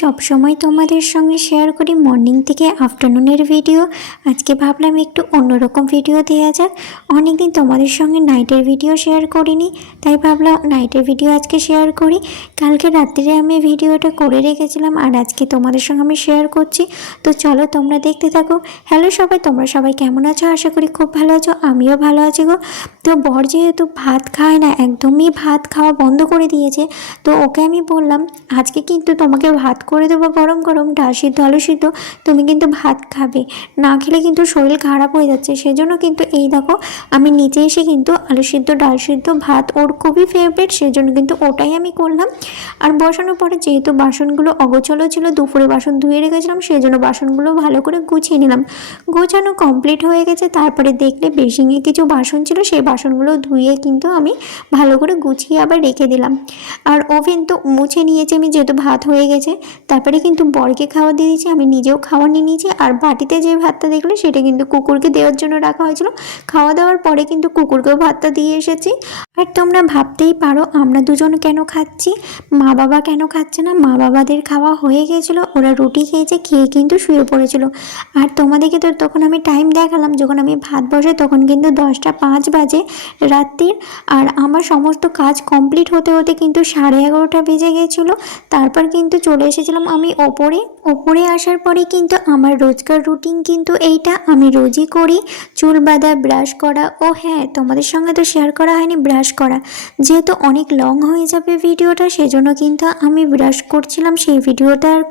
সব সময় তোমাদের সঙ্গে শেয়ার করি মর্নিং থেকে আফটারনুনের ভিডিও। আজকে ভাবলাম একটু অন্যরকম ভিডিও দেওয়া যাক। অনেকদিন তোমাদের সঙ্গে নাইটের ভিডিও শেয়ার করিনি, তাই ভাবলাম নাইটের ভিডিও আজকে শেয়ার করি। কালকে রাত্রে আমি ভিডিওটা করে রেখেছিলাম আর আজকে তোমাদের সঙ্গে আমি শেয়ার করছি। তো চলো তোমরা দেখতে থাকো। হ্যালো সবাই, তোমরা সবাই কেমন আছো? আশা করি খুব ভালো আছো, আমিও ভালো আছি গো। তো বর যেহেতু ভাত খায় না, একদমই ভাত খাওয়া বন্ধ করে দিয়েছে, তো ওকে আমি বললাম আজকে কিন্তু তোমাকে ভাত করে দেবো গরম গরম, ডাল সিদ্ধ আলু সিদ্ধ, তুমি কিন্তু ভাত খাবে, না খেলে কিন্তু শরীর খারাপ হয়ে যাচ্ছে। সেজন্য কিন্তু এই দেখো আমি নিচে এসে কিন্তু আলু সিদ্ধ ডাল সিদ্ধ ভাত ওর খুবই ফেভারিট, সেজন্য কিন্তু ওটাই আমি করলাম। আর বসানোর পরে যেহেতু বাসনগুলো অগোছালো ছিল, দুপুরে বাসন ধুয়ে রেখেছিলাম, সেই জন্য বাসনগুলো ভালো করে গুছিয়ে নিলাম। গোছানো কমপ্লিট হয়ে গেছে। তারপরে দেখলে বেসিংয়ে কিছু বাসন ছিল, সেই বাসনগুলো ধুয়ে কিন্তু আমি ভালো করে গুছিয়ে আবার রেখে দিলাম। আর ওভেন তো মুছে নিয়েছি আমি, যেহেতু ভাত হয়ে গেছে। তারপরে কিন্তু বরকে খাওয়া দিয়ে দিয়েছি, আমি নিজেও খাওয়া নিয়ে নিয়েছি। আর বাটিতে যে ভাতটা দেখলে সেটা কিন্তু কুকুরকে দেওয়ার জন্য রাখা হয়েছিল। খাওয়া দাওয়ার পরে কিন্তু কুকুরকেও ভাতটা দিয়ে এসেছি। আর তোমরা ভাবতেই পারো আমরা দুজন কেন খাচ্ছি, মা বাবা কেন খাচ্ছে না। মা বাবাদের খাওয়া হয়ে গেছিলো, ওরা রুটি খেয়েছে, খেয়ে কিন্তু শুয়ে পড়েছিল। আর তোমাদেরকে তো তখন আমি টাইম দেখালাম, যখন আমি ভাত বসাই তখন কিন্তু 10টা 5 বাজে রাত্রির। আর আমার সমস্ত কাজ কমপ্লিট হতে হতে কিন্তু 11:30 বেজে গেছিলো। তারপর কিন্তু চলে এসেছিলাম আমি ওপরে আসার পরে কিন্তু আমার রোজকার রুটিন কিন্তু এইটা, আমি রোজই করি চুল বাঁধা, ব্রাশ করা। ও হ্যাঁ, তোমাদের সঙ্গে তো শেয়ার করা হয়নি ব্রাশ করা, যেহেতু অনেক লং হয়ে যাবে ভিডিওটা, সেজন্য কিন্তু আমি ব্রাশ করছিলাম, সেই ভিডিওটা আর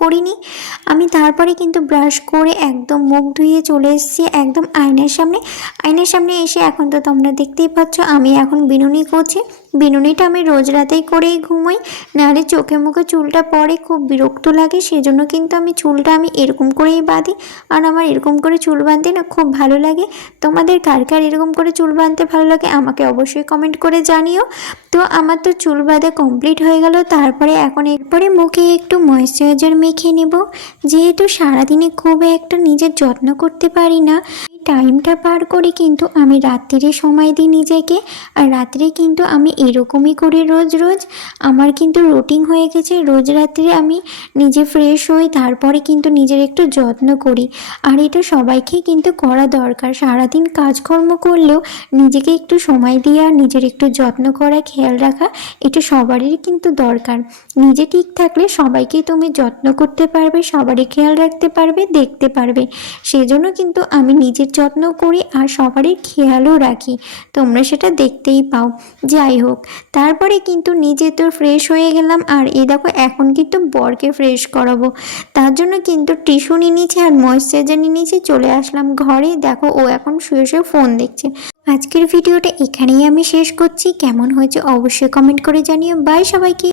করিনি আমি। তারপরে কিন্তু ব্রাশ করে একদম মুখ ধুয়ে চলে এসেছি একদম আয়নার সামনে এসে এখন তো তোমরা দেখতেই পাচ্ছ আমি এখন বিনুনি করছি। বিনুনিটা আমি রোজ রাতেই করেই ঘুমোই, নাহলে চোখে মুখে চুলটা পড়ে, খুব বিরক্ত লাগে। সেজন্য কিন্তু আমি চুলটা আমি এরকম করেই বাঁধি। আর আমার এরকম করে চুল বাঁধতে না খুব ভালো লাগে। তোমাদের কার কার এরকম করে চুল বাঁধতে ভালো লাগে আমাকে অবশ্যই কমেন্ট করে জানিও। তো আমার তো চুল বাঁধা কমপ্লিট হয়ে গেল। তারপরে এখন এরপরে মুখে একটু ময়েশ্চারাইজার মেখে নেব, যেহেতু সারাদিনে খুব একটা নিজের যত্ন করতে পারি না। টাইমটা পার করে কিন্তু আমি রাত্রিরে সময় দিই নিজেকে। আর রাত্রে কিন্তু আমি এরকমই করি রোজ আমার কিন্তু রুটিন হয়ে গেছে। রোজ রাত্রে আমি নিজে ফ্রেশ হই, তারপরে কিন্তু নিজের একটু যত্ন করি। আর এটা সবাইকেই কিন্তু করা দরকার। সারাদিন কাজকর্ম করলেও নিজেকে একটু সময় দেওয়া, নিজের একটু যত্ন করা, খেয়াল রাখা, এটা সবারই কিন্তু দরকার। নিজে ঠিক থাকলে সবাইকেই তুমি যত্ন করতে পারবে, সবারই খেয়াল রাখতে পারবে, দেখতে পারবে। সেজন্য কিন্তু আমি নিজের যত্ন করি আর সবারই খেয়ালও রাখি, তোমরা সেটা দেখতেই পাও। যাই হোক, তারপরে কিন্তু নিজে তো ফ্রেশ হয়ে গেলাম। আর এই দেখো এখন কিন্তু বরকে ফ্রেশ করাবো, তার জন্য কিন্তু টিস্যু নিয়ে নিয়েছি আর ময়েশ্চারাইজার নিয়ে নিয়েছি। চলে আসলাম ঘরে। দেখো ও এখন শুয়ে শুয়ে ফোন দেখছে। আজকের ভিডিওটা এখানেই আমি শেষ করছি। কেমন হয়েছে অবশ্যই কমেন্ট করে জানিও। বাই সবাইকে।